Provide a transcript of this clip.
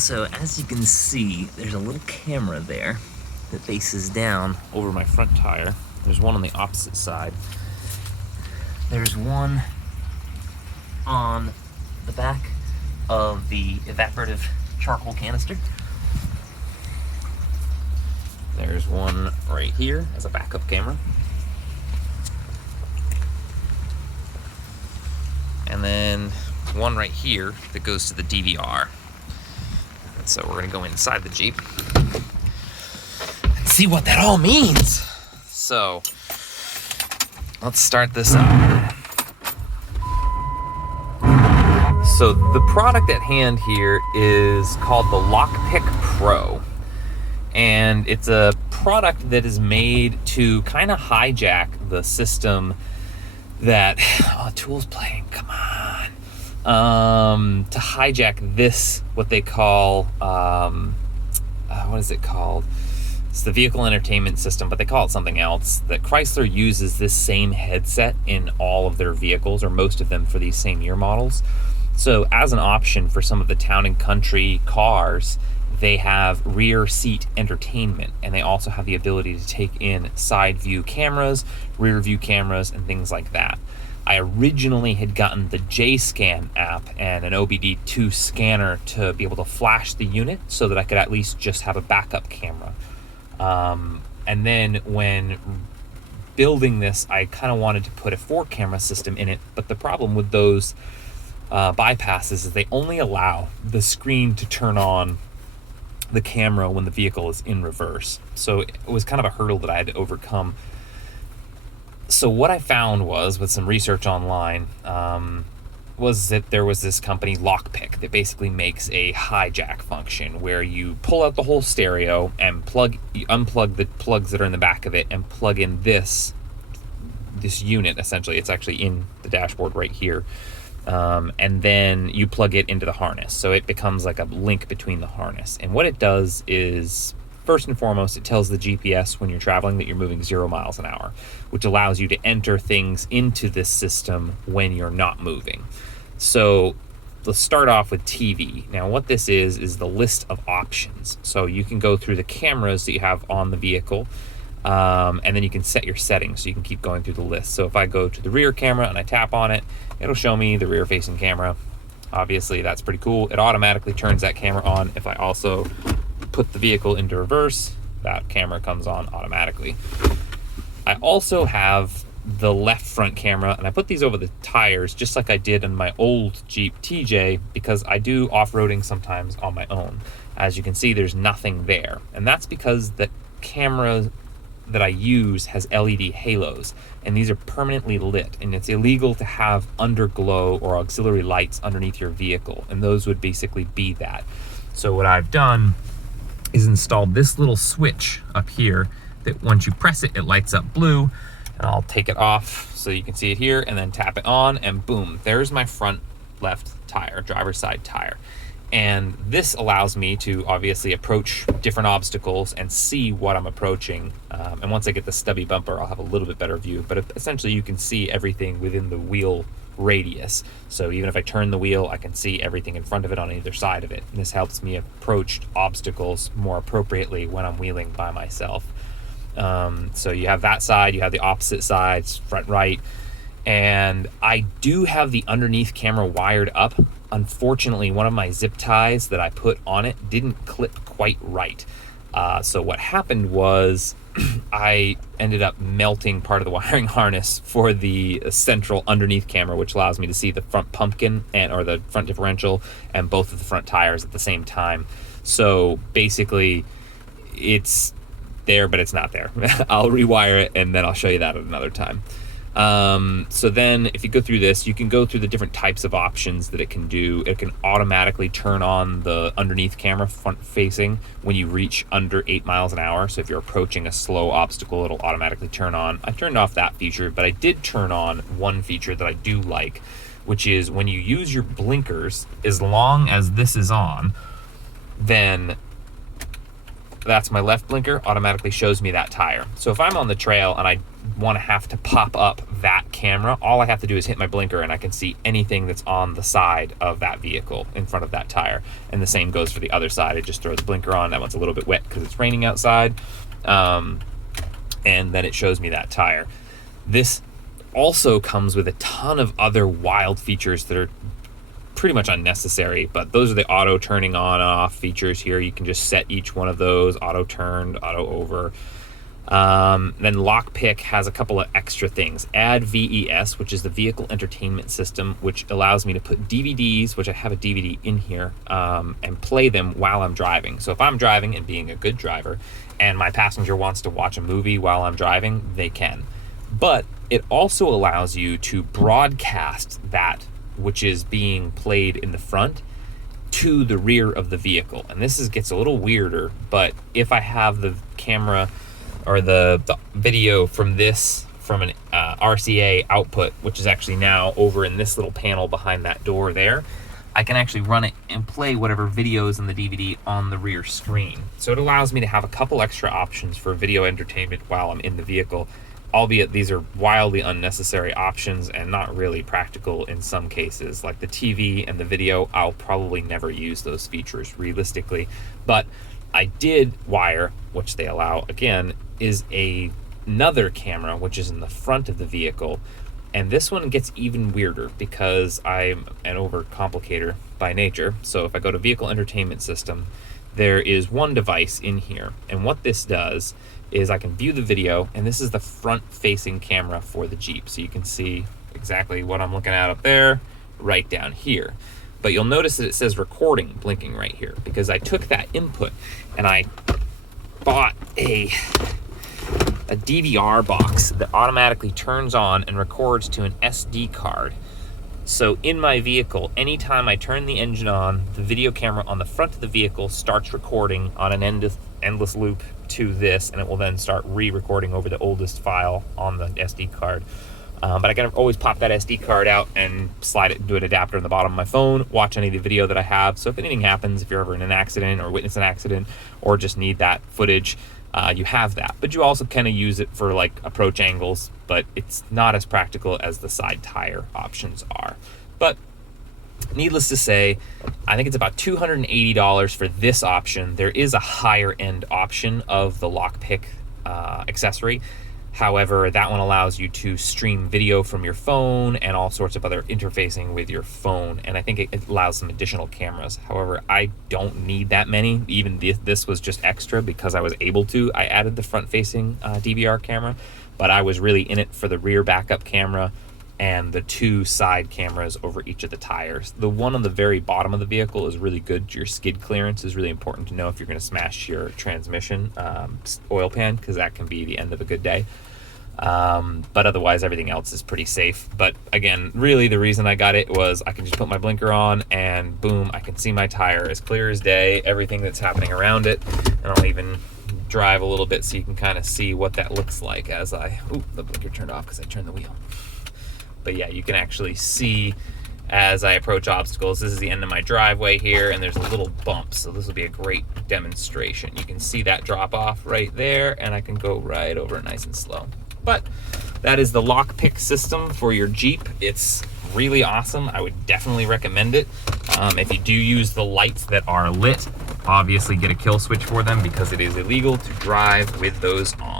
So as you can see, there's a little camera there that faces down over my front tire. There's one on the opposite side. There's one on the back of the evaporative charcoal canister. There's one right here as a backup camera. And then one right here that goes to the DVR. And so we're gonna go inside the Jeep and see what that all means. So let's start this up. So the product at hand here is called the LockPick Pro. And it's a product that is made to kind of hijack the system that, Tool's playing, come on. To hijack this, what they call, what is it called? It's the vehicle entertainment system, but they call it something else. That Chrysler uses this same headset in all of their vehicles, or most of them for these same year models. So as an option for some of the town and country cars, they have rear seat entertainment, and they also have the ability to take in side view cameras, rear view cameras, and things like that. I originally had gotten the JScan app and an OBD2 scanner to be able to flash the unit so that I could at least just have a backup camera. And then when building this, I kind of wanted to put a 4-camera system in it, but the problem with those bypasses is they only allow the screen to turn on the camera when the vehicle is in reverse. So it was kind of a hurdle that I had to overcome. So what I found was, with some research online, was that there was this company, LockPick, that basically makes a hijack function where you pull out the whole stereo and unplug the plugs that are in the back of it and plug in this unit, essentially. It's actually in the dashboard right here. And then you plug it into the harness. So it becomes like a link between the harness. And what it does is, first and foremost, it tells the GPS when you're traveling that you're moving 0 miles an hour, which allows you to enter things into this system when you're not moving. So let's start off with TV. Now what this is the list of options. So you can go through the cameras that you have on the vehicle, and then you can set your settings so you can keep going through the list. So if I go to the rear camera and I tap on it, it'll show me the rear facing camera. Obviously that's pretty cool. It automatically turns that camera on. If I also put the vehicle into reverse, that camera comes on automatically. I also have the left front camera, and I put these over the tires just like I did in my old Jeep TJ, because I do off-roading sometimes on my own. As you can see, there's nothing there, and that's because the camera that I use has LED halos, and these are permanently lit, and it's illegal to have underglow or auxiliary lights underneath your vehicle, and those would basically be that. So what I've done is installed this little switch up here that once you press it, it lights up blue, and I'll take it off so you can see it here, and then tap it on, and boom, there's my front left tire, driver's side tire. And this allows me to obviously approach different obstacles and see what I'm approaching. And once I get the stubby bumper, I'll have a little bit better view, but essentially you can see everything within the wheel radius. So even if I turn the wheel, I can see everything in front of it on either side of it. And this helps me approach obstacles more appropriately when I'm wheeling by myself. So you have that side, you have the opposite sides, front, right. And I do have the underneath camera wired up. Unfortunately, one of my zip ties that I put on it didn't clip quite right. So what happened was I ended up melting part of the wiring harness for the central underneath camera, which allows me to see the front pumpkin or the front differential and both of the front tires at the same time. So basically it's there, but it's not there. I'll rewire it and then I'll show you that at another time. So then if you go through this, you can go through the different types of options that it can do. It can automatically turn on the underneath camera front facing when you reach under 8 miles an hour. So if you're approaching a slow obstacle, it'll automatically turn on. I turned off that feature, but I did turn on one feature that I do like, which is when you use your blinkers, as long as this is on, then that's my left blinker, automatically shows me that tire. So if I'm on the trail and I want to have to pop up that camera, all I have to do is hit my blinker and I can see anything that's on the side of that vehicle in front of that tire. And the same goes for the other side. I just throw the blinker on. That one's a little bit wet because it's raining outside. And then it shows me that tire. This also comes with a ton of other wild features that are pretty much unnecessary, but those are the auto turning on and off features here. You can just set each one of those, auto turned, auto over. Then LockPick has a couple of extra things. Add VES, which is the Vehicle Entertainment System, which allows me to put DVDs, which I have a DVD in here, and play them while I'm driving. So if I'm driving and being a good driver and my passenger wants to watch a movie while I'm driving, they can. But it also allows you to broadcast that which is being played in the front to the rear of the vehicle. And this gets a little weirder, but if I have the camera or the video from an RCA output, which is actually now over in this little panel behind that door there, I can actually run it and play whatever videos in the DVD on the rear screen. So it allows me to have a couple extra options for video entertainment while I'm in the vehicle, albeit these are wildly unnecessary options and not really practical in some cases. Like the TV and the video, I'll probably never use those features realistically. But I did wire, which they allow again, is another camera, which is in the front of the vehicle. And this one gets even weirder because I'm an overcomplicator by nature. So if I go to Vehicle Entertainment System, there is one device in here. And what this does is I can view the video, and this is the front-facing camera for the Jeep. So you can see exactly what I'm looking at up there, right down here. But you'll notice that it says recording blinking right here because I took that input and I bought a DVR box that automatically turns on and records to an SD card. So in my vehicle, anytime I turn the engine on, the video camera on the front of the vehicle starts recording on an endless loop to this, and it will then start re-recording over the oldest file on the SD card. But I can always pop that SD card out and slide it into an adapter in the bottom of my phone, watch any of the video that I have. So if anything happens, if you're ever in an accident or witness an accident or just need that footage, you have that. But you also kind of use it for like approach angles, but it's not as practical as the side tire options are. But needless to say, I think it's about $280 for this option. There is a higher end option of the LockPick accessory. However, that one allows you to stream video from your phone and all sorts of other interfacing with your phone. And I think it allows some additional cameras. However, I don't need that many. Even this was just extra because I was able to. I added the front-facing DVR camera, but I was really in it for the rear backup camera and the two side cameras over each of the tires. The one on the very bottom of the vehicle is really good. Your skid clearance is really important to know if you're going to smash your transmission oil pan, because that can be the end of a good day. But otherwise, everything else is pretty safe. But again, really the reason I got it was I can just put my blinker on and boom, I can see my tire as clear as day, everything that's happening around it. And I'll even drive a little bit so you can kind of see what that looks like as the blinker turned off because I turned the wheel. But yeah, you can actually see as I approach obstacles. This is the end of my driveway here, and there's a little bump, so this will be a great demonstration. You can see that drop off right there, and I can go right over it nice and slow. But that is the LockPick system for your Jeep. It's really awesome. I would definitely recommend it. If you do use the lights that are lit, obviously get a kill switch for them because it is illegal to drive with those on.